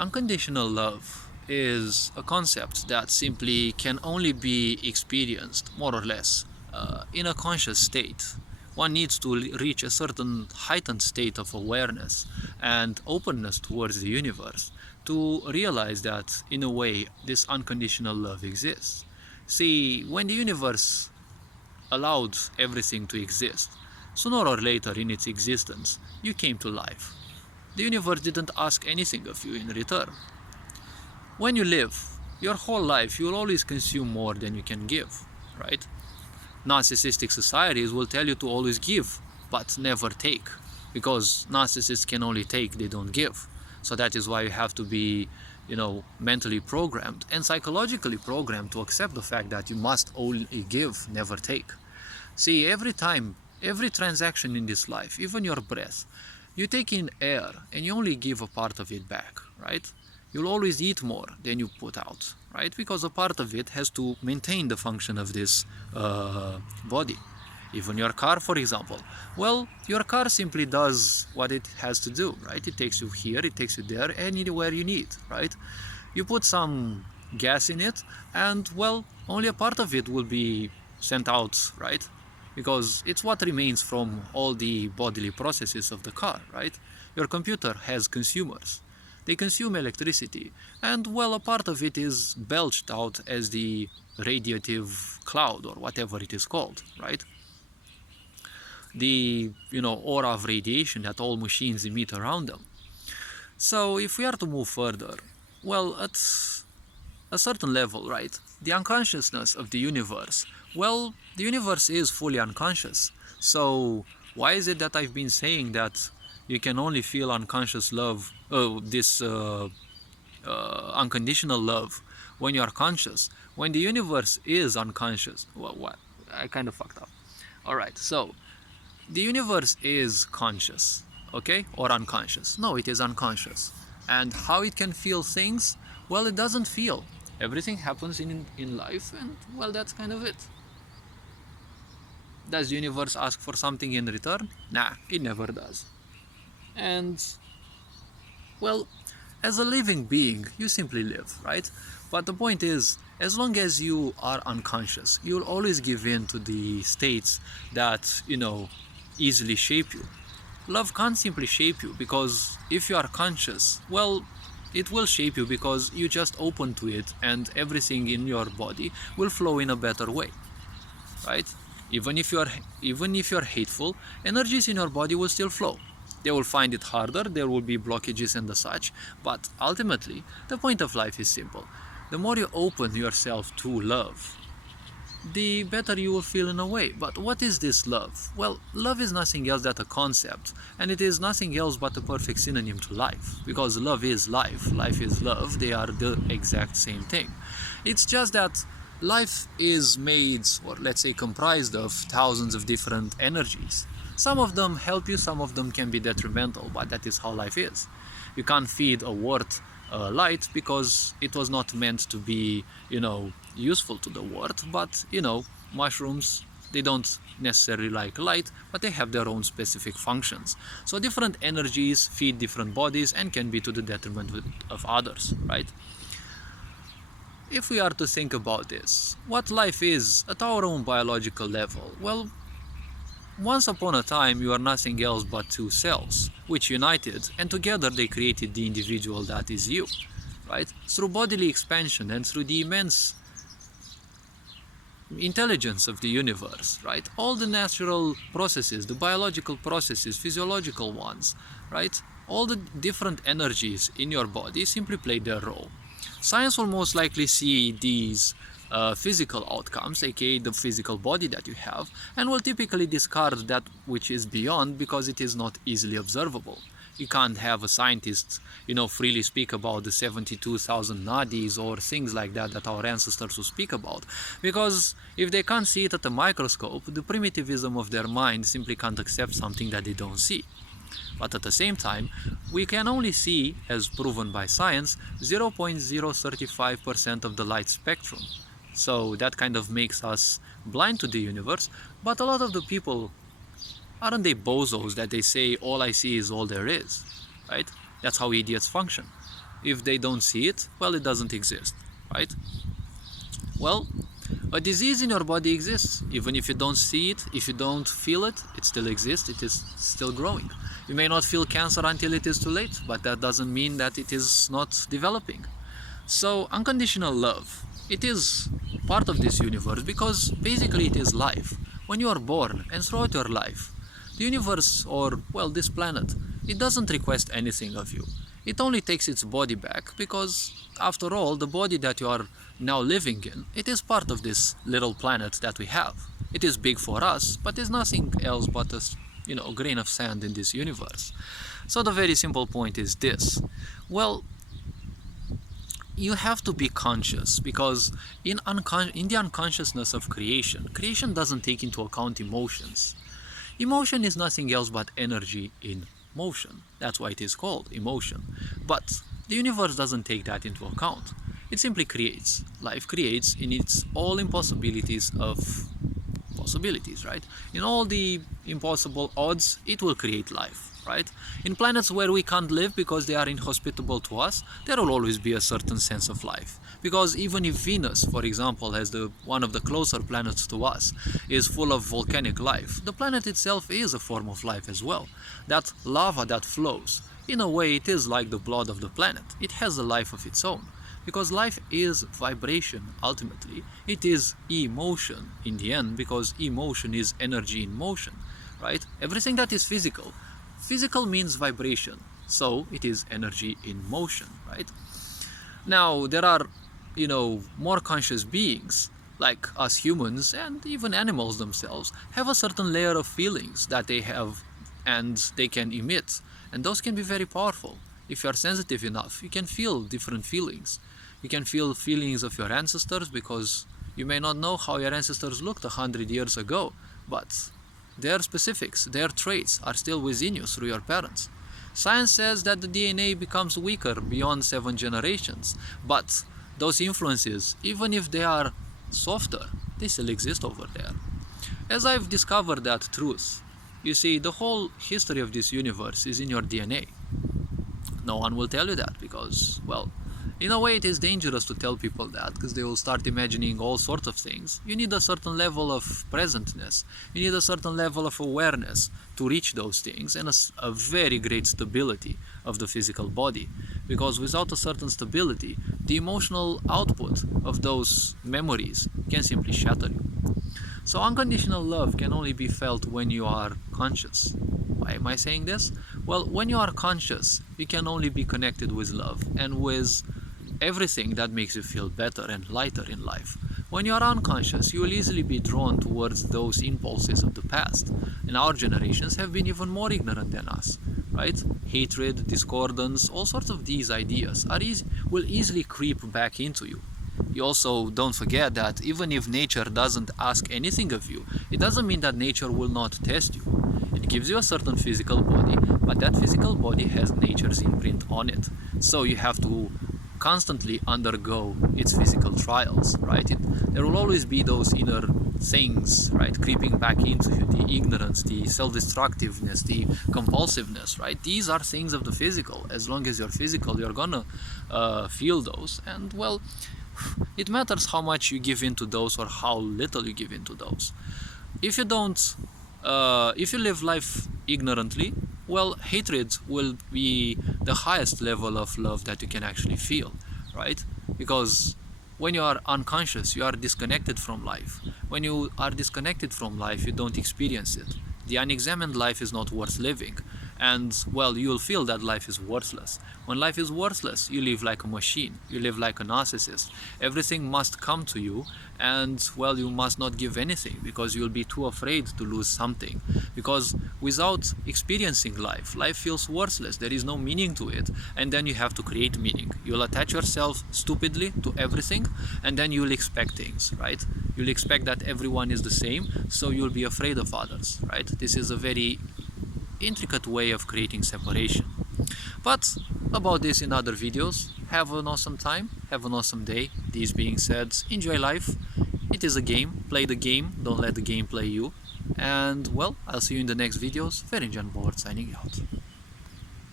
Unconditional love is a concept that simply can only be experienced, more or less, in a conscious state. One needs to reach a certain heightened state of awareness and openness towards the universe to realize that, in a way, this unconditional love exists. See, when the universe allowed everything to exist, sooner or later in its existence, you came to life. The universe didn't ask anything of you in return. When you live, your whole life, you will always consume more than you can give, right? Narcissistic societies will tell you to always give, but never take, because narcissists can only take, they don't give. So that is why you have to be, mentally programmed and psychologically programmed to accept the fact that you must only give, never take. See, every time, every transaction in this life, even your breath, you take in air and you only give a part of it back, right? You'll always eat more than you put out, right? Because a part of it has to maintain the function of this body. Even your car, for example. Well, your car simply does what it has to do, right? It takes you here, it takes you there, anywhere you need, right? You put some gas in it, and, well, only a part of it will be sent out, right? Because it's what remains from all the bodily processes of the car, right? Your computer has consumers. They consume electricity, and, well, a part of it is belched out as the radiative cloud or whatever it is called, right? The aura of radiation that all machines emit around them. So if we are to move further, well, at a certain level, right, the unconsciousness of the universe, well, the universe is fully unconscious. So why is it that I've been saying that you can only feel unconscious love, unconditional love, when you are conscious, when the universe is unconscious? Well, what? I kind of fucked up. Alright, so the universe is conscious, okay, or unconscious? No, it is unconscious. And how it can feel things? Well, it doesn't feel. Everything happens in life, and, well, that's kind of it. Does the universe ask for something in return? Nah, it never does. And, well, as a living being, you simply live, right? But the point is, as long as you are unconscious, you'll always give in to the states that, easily shape you. Love can't simply shape you, because if you are conscious, well, it will shape you because you just open to it, and everything in your body will flow in a better way, right? Even if you're hateful, energies in your body will still flow. They will find it harder, there will be blockages and the such, but ultimately, the point of life is simple. The more you open yourself to love, the better you will feel in a way. But what is this love? Well, love is nothing else than a concept, and it is nothing else but a perfect synonym to life, because love is life, life is love, they are the exact same thing. It's just that life is made, or let's say comprised of thousands of different energies. Some of them help you, some of them can be detrimental, but that is how life is. You can't feed a wort light because it was not meant to be, useful to the wort, but, mushrooms, they don't necessarily like light, but they have their own specific functions. So different energies feed different bodies and can be to the detriment of others, right? If we are to think about this, what life is at our own biological level, well, once upon a time you are nothing else but two cells, which united, and together they created the individual that is you, right? Through bodily expansion and through the immense intelligence of the universe, right? All the natural processes, the biological processes, physiological ones, right? All the different energies in your body simply play their role. Science will most likely see these physical outcomes, aka the physical body that you have, and will typically discard that which is beyond because it is not easily observable. You can't have a scientist, freely speak about the 72,000 nadis or things like that that our ancestors would speak about, because if they can't see it at a microscope, the primitivism of their mind simply can't accept something that they don't see. But at the same time, we can only see, as proven by science, 0.035% of the light spectrum. So that kind of makes us blind to the universe, but a lot of the people, aren't they bozos that they say all I see is all there is, right? That's how idiots function. If they don't see it, well, it doesn't exist, right? Well, a disease in your body exists. Even if you don't see it, if you don't feel it, it still exists, it is still growing. You may not feel cancer until it is too late, but that doesn't mean that it is not developing. So unconditional love, it is part of this universe because basically it is life. When you are born and throughout your life, the universe, or well, this planet, it doesn't request anything of you. It only takes its body back because after all, the body that you are now living in, it is part of this little planet that we have. It is big for us, but is nothing else but a grain of sand in this universe. So the very simple point is this. Well, you have to be conscious because in the unconsciousness of creation doesn't take into account emotions. Emotion is nothing else but energy in motion. That's why it is called emotion. But the universe doesn't take that into account. It simply creates. Life creates in its all impossibilities of possibilities, right? In all the impossible odds, it will create life. Right? In planets where we can't live because they are inhospitable to us, there will always be a certain sense of life. Because even if Venus, for example, as one of the closer planets to us, is full of volcanic life, the planet itself is a form of life as well. That lava that flows, in a way it is like the blood of the planet. It has a life of its own. Because life is vibration, ultimately. It is emotion in the end, because emotion is energy in motion, right? Everything that is physical means vibration, so it is energy in motion, right? Now, there are, more conscious beings, like us humans and even animals themselves, have a certain layer of feelings that they have and they can emit, and those can be very powerful. If you are sensitive enough, you can feel different feelings. You can feel feelings of your ancestors because you may not know how your ancestors looked 100 years ago, but their specifics, their traits are still within you through your parents. Science says that the DNA becomes weaker beyond 7 generations, but those influences, even if they are softer, they still exist over there. As I've discovered that truth, you see, the whole history of this universe is in your DNA. No one will tell you that because, well, in a way it is dangerous to tell people that because they will start imagining all sorts of things. You need a certain level of presentness. You need a certain level of awareness to reach those things and a very great stability of the physical body. Because without a certain stability, the emotional output of those memories can simply shatter you. So unconditional love can only be felt when you are conscious. Why am I saying this? Well, when you are conscious, you can only be connected with love and with everything that makes you feel better and lighter in life. When you are unconscious, you will easily be drawn towards those impulses of the past. And our generations have been even more ignorant than us, right? Hatred, discordance, all sorts of these ideas will easily creep back into you. You also don't forget that even if nature doesn't ask anything of you, it doesn't mean that nature will not test you. It gives you a certain physical body, but that physical body has nature's imprint on it. So you have to constantly undergo its physical trials, right? There will always be those inner things, right, creeping back into you, the ignorance, the self-destructiveness, the compulsiveness, right? These are things of the physical. As long as you're physical, you're gonna feel those, and well, it matters how much you give into those or how little you give into those. If you live life ignorantly, well, hatred will be the highest level of love that you can actually feel, right? Because when you are unconscious, you are disconnected from life. When you are disconnected from life, you don't experience it. The unexamined life is not worth living. And, well, you'll feel that life is worthless. When life is worthless, you live like a machine. You live like a narcissist. Everything must come to you, and, well, you must not give anything because you'll be too afraid to lose something. Because without experiencing life, life feels worthless. There is no meaning to it. And then you have to create meaning. You'll attach yourself stupidly to everything, and then you'll expect things, right? You'll expect that everyone is the same, so you'll be afraid of others, right? This is a very intricate way of creating separation. But about this in other videos. Have an awesome time, have an awesome day. This being said, enjoy life. It is a game, play the game, don't let the game play you. And well, I'll see you in the next videos. Ferenc Board signing out.